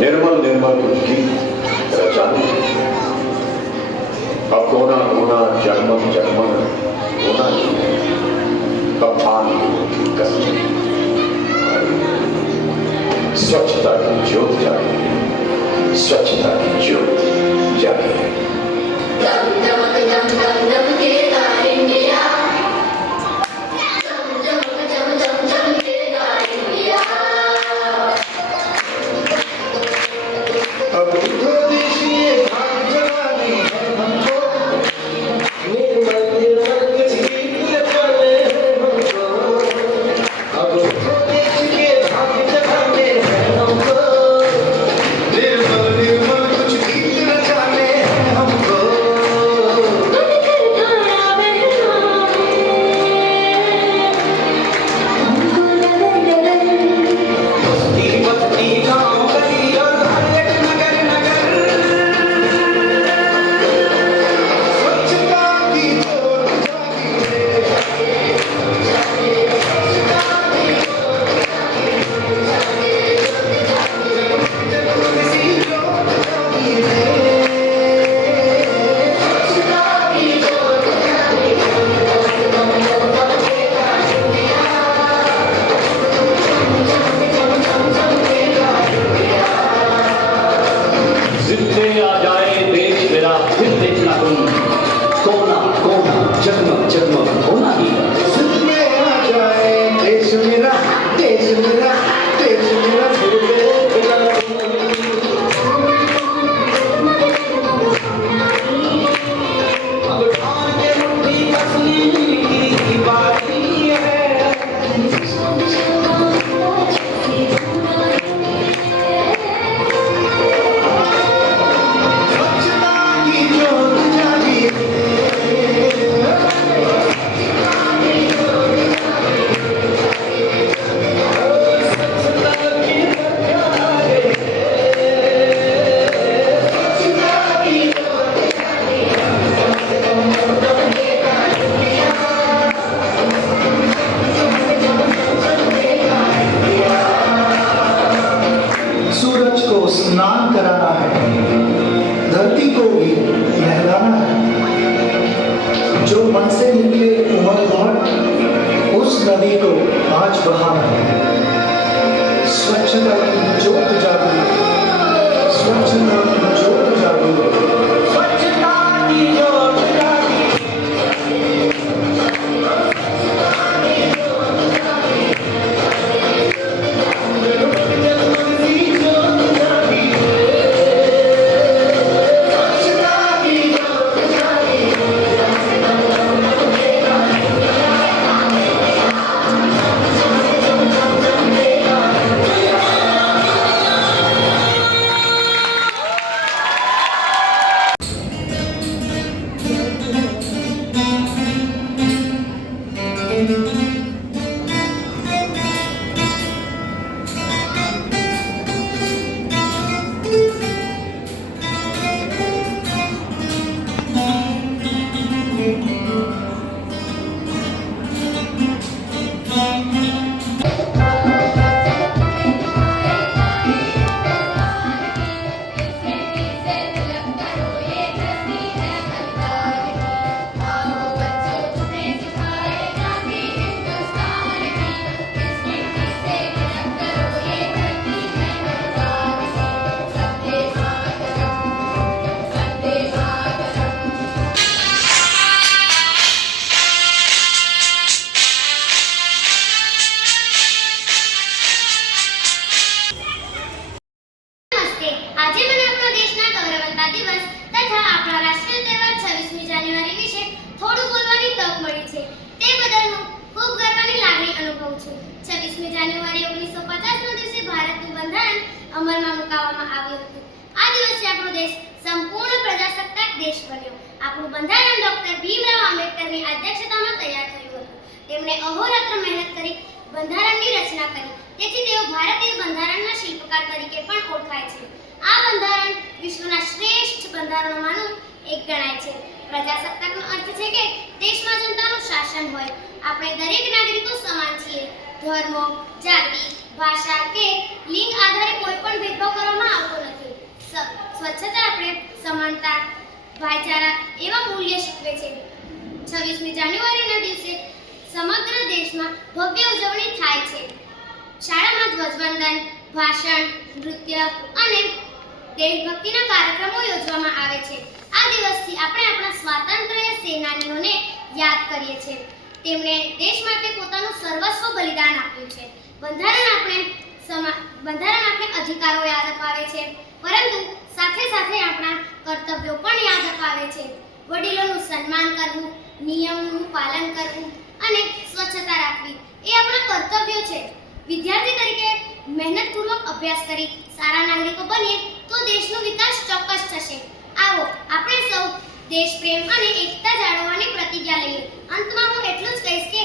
निर्मल निर्मल गीत रचाने अब कोना कोना जगमग जगमग होना कप्तान की कसम स्वच्छता की ज्योत जागे स्वच्छता की ज्योत जागे दम दमक दम दम दम केगा इंडिया दम दमक दम दम दम केगा इंडिया अब तो देखिए भाग जवानी है हमको निर्मल निर्मल कुछ गीत लगाने हैं हमको अब तो देखिए भाग जवानी है हमको निर्मल निर्मल कुछ गीत लगाने हैं हमको बनकर गाना बहना हमको लगन लगन बस्ती बस्ती गाँव गली और हर एक नगर नगर स्वच्छता की ज्योत जागी है जिंदे आ जाए देश मेरा फिर देखना तुम कोना कोना जगमग जगमग होना ही जिसमें आ जाए देश मेरा देश मेरा देश मेरा फिर देखना अब ठान के मुट्ठी कसनी की बारी है स्वच्छता की ज्योत जागी सूरज को स्नान कराना है धरती को भी नहलाना है जो मन से निकले उमड़ घाट उस नदी को आज बहाना है स्वच्छता की ज्योत जागी स्वच्छता की ज्योत जागी स्वच्छता की ज्योत जागी જાન્યુઆરી 1950 ના દિવસે ભારતનું બંધારણ અમલમાં મૂકવામાં આવ્યું હતું. દિવસે આપણો દેશ સંપૂર્ણ પ્રજાસત્તાક દેશ બન્યો. આપણું બંધારણ ડોક્ટર ભીમરાવ આંબેડકરની અધ્યક્ષતામાં તૈયાર થયું હતું. તેમણે અહોરાત્ર મહેનત કરી બંધારણની રચના કરી. તેથી તેઓ ભારતીય બંધારણના શિલ્પકાર તરીકે પણ ઓળખાય છે. આ બંધારણ વિશ્વના શ્રેષ્ઠ બંધારણોમાંનું એક ગણાય છે. પ્રજાસત્તાકનો અર્થ છે કે દેશમાં જનતાનું શાસન હોય. આપણે દરેક નાગરિકો સમાન છીએ. ધર્મ, જાતિ, ભાષા કે લિંગ આધારે કોઈ પણ ભેદભાવ કરવામાં આવતો નથી. સ્વચ્છતા, આપણે સમાનતા, ભાઈચારા એવા મૂલ્ય શીખવે છે. 26મી જાન્યુઆરીના દિવસે સમગ્ર દેશમાં ભવ્ય ઉજવણી થાય છે. શાળામાં ધ્વજવંદન, ભાષણ, નૃત્ય અને દેશભક્તિના કાર્યક્રમો યોજવામાં આવે છે. આ દિવસથી આપણે આપણા સ્વાતંત્ર્ય સેનાનીઓને યાદ કરીએ છીએ. તેમણે દેશ માટે પોતાનું સર્વસ્વ બલિદાન આપ્યું છે. બંધારણ આપણે અધિકારો યાદ અપાવે છે, પરંતુ સાથે સાથે આપણા કર્તવ્યો પણ યાદ અપાવે છે. વડીલોનું સન્માન કરવું, નિયમોનું પાલન કરવું અને સ્વચ્છતા રાખવી એ આપણા કર્તવ્યો છે. વિદ્યાર્થી તરીકે મહેનતપૂર્વક અભ્યાસ કરી સારા નાગરિકો બનીએ તો દેશનો વિકાસ ચોક્કસ થશે. આવો આપણે સૌ દેશ પ્રેમ અને એકતા જાળવવાની પ્રતિજ્ઞા લઈએ. અંતમાં હું એટલું જ કહીશ કે